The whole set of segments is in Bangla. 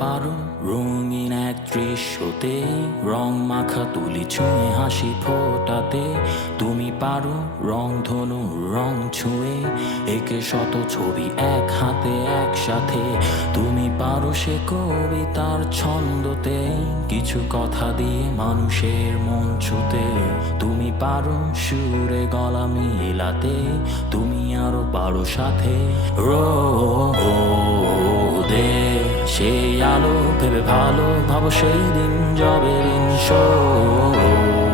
পারো রঙিন এক দৃশ্যতে রং মাখা তুলি ছুঁয়ে হাসি ফোটাতে। তুমি পারো রং ধনু রং ছুঁয়ে একে শত ছবি এক হাতে একসাথে। তুমি পারো সে কবিতার ছন্দতে কিছু কথা দিয়ে মানুষের মন ছুতে। তুমি পারো সুরে গলা মিলাতে, তুমি আরো পারো সাথে রোদে সেই আলো ভেবে ভালো ভাবো সেই দিন যবে ঋণ শোধে।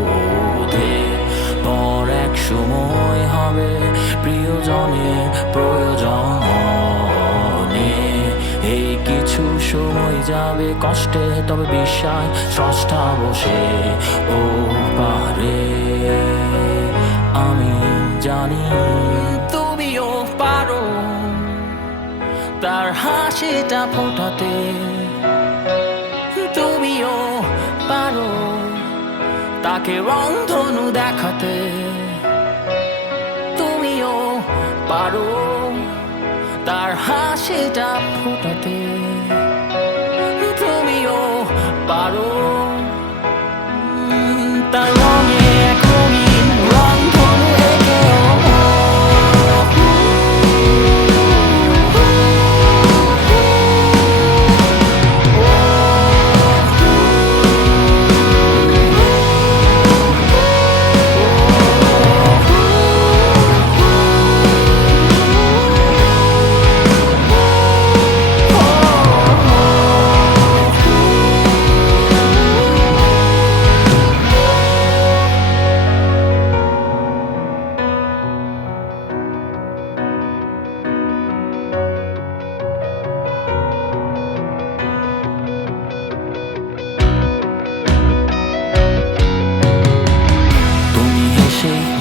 পর এক সময় হবে প্রিয়জনের প্রয়োজনে। এই কিছু সময় যাবে কষ্টে, তবে বিশ্বাস স্রষ্টা বসে ও পারে। আমি জানি তুমিও পারো তার হাসিটা ফোটাতে। তুমিও পারো তাকে রংধনু দেখাতে। তুমিও পারো তার হাসিটা ফোটাতে। তুমিও পারো তার রঙে এক রঙিন রংধনু এঁকে।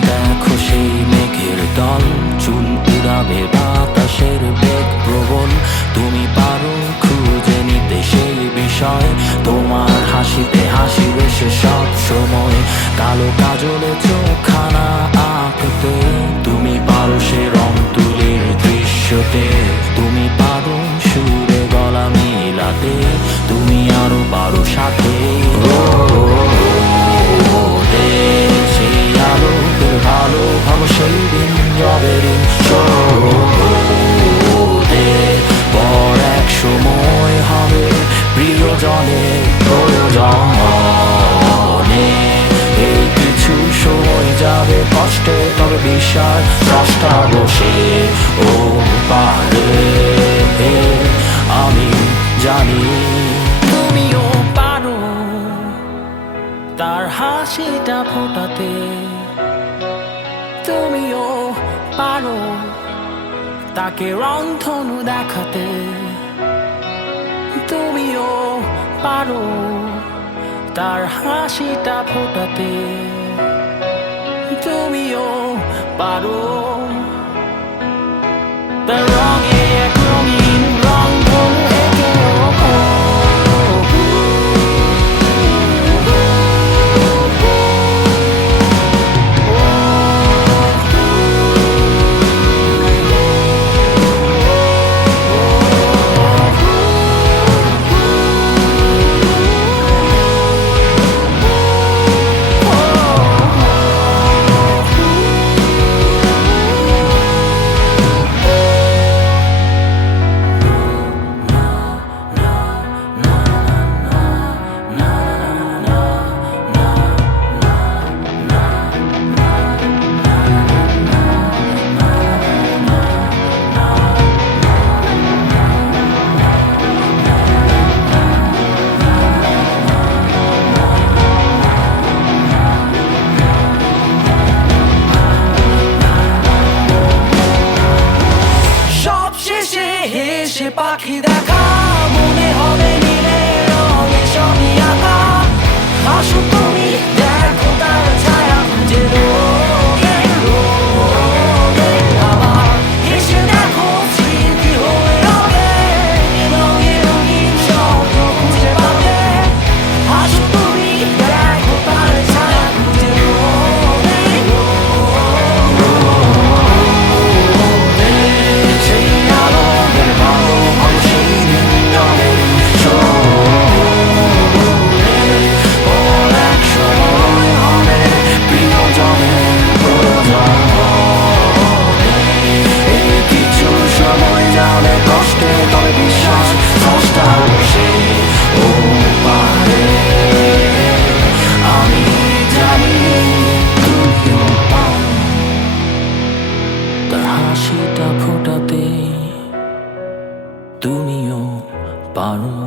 দেখো সেই মেঘের দল চুল উড়াবে বাতাসের বেগ প্রবল। তুমি পারো খুঁজে নিতে সেই বিষয়, তোমার হাসিতে হাসি এসে সব সময়। কালো কাজলে চোখখানা আঁকতে, তুমি পারো সে রং তুলির দৃশ্যতে। তুমি পারো সুরে গলা মিলাতে, তুমি আরো পারো সাথে সেই আলো ভালো ভাবো সেই দিন যবে ঋণ শোধে। পর এক সময় হবে প্রিয়জনের প্রয়োজনে। এই কিছু সময় যাবে কষ্টে, তবে বিশ্বাস স্রষ্টা বসে ও পারে। আমি জানি তুমিও পারো তার হাসিটা ফোটাতে। তুমিও পারো তাকে রংধনু দেখাতে। তুমিও পারো তার হাসিটা ফোটাতে। তুমিও পারো তার রঙে এক রঙিন রংধনু এঁকে। তার হাসিটা ফোটাতে তুমিও পারো।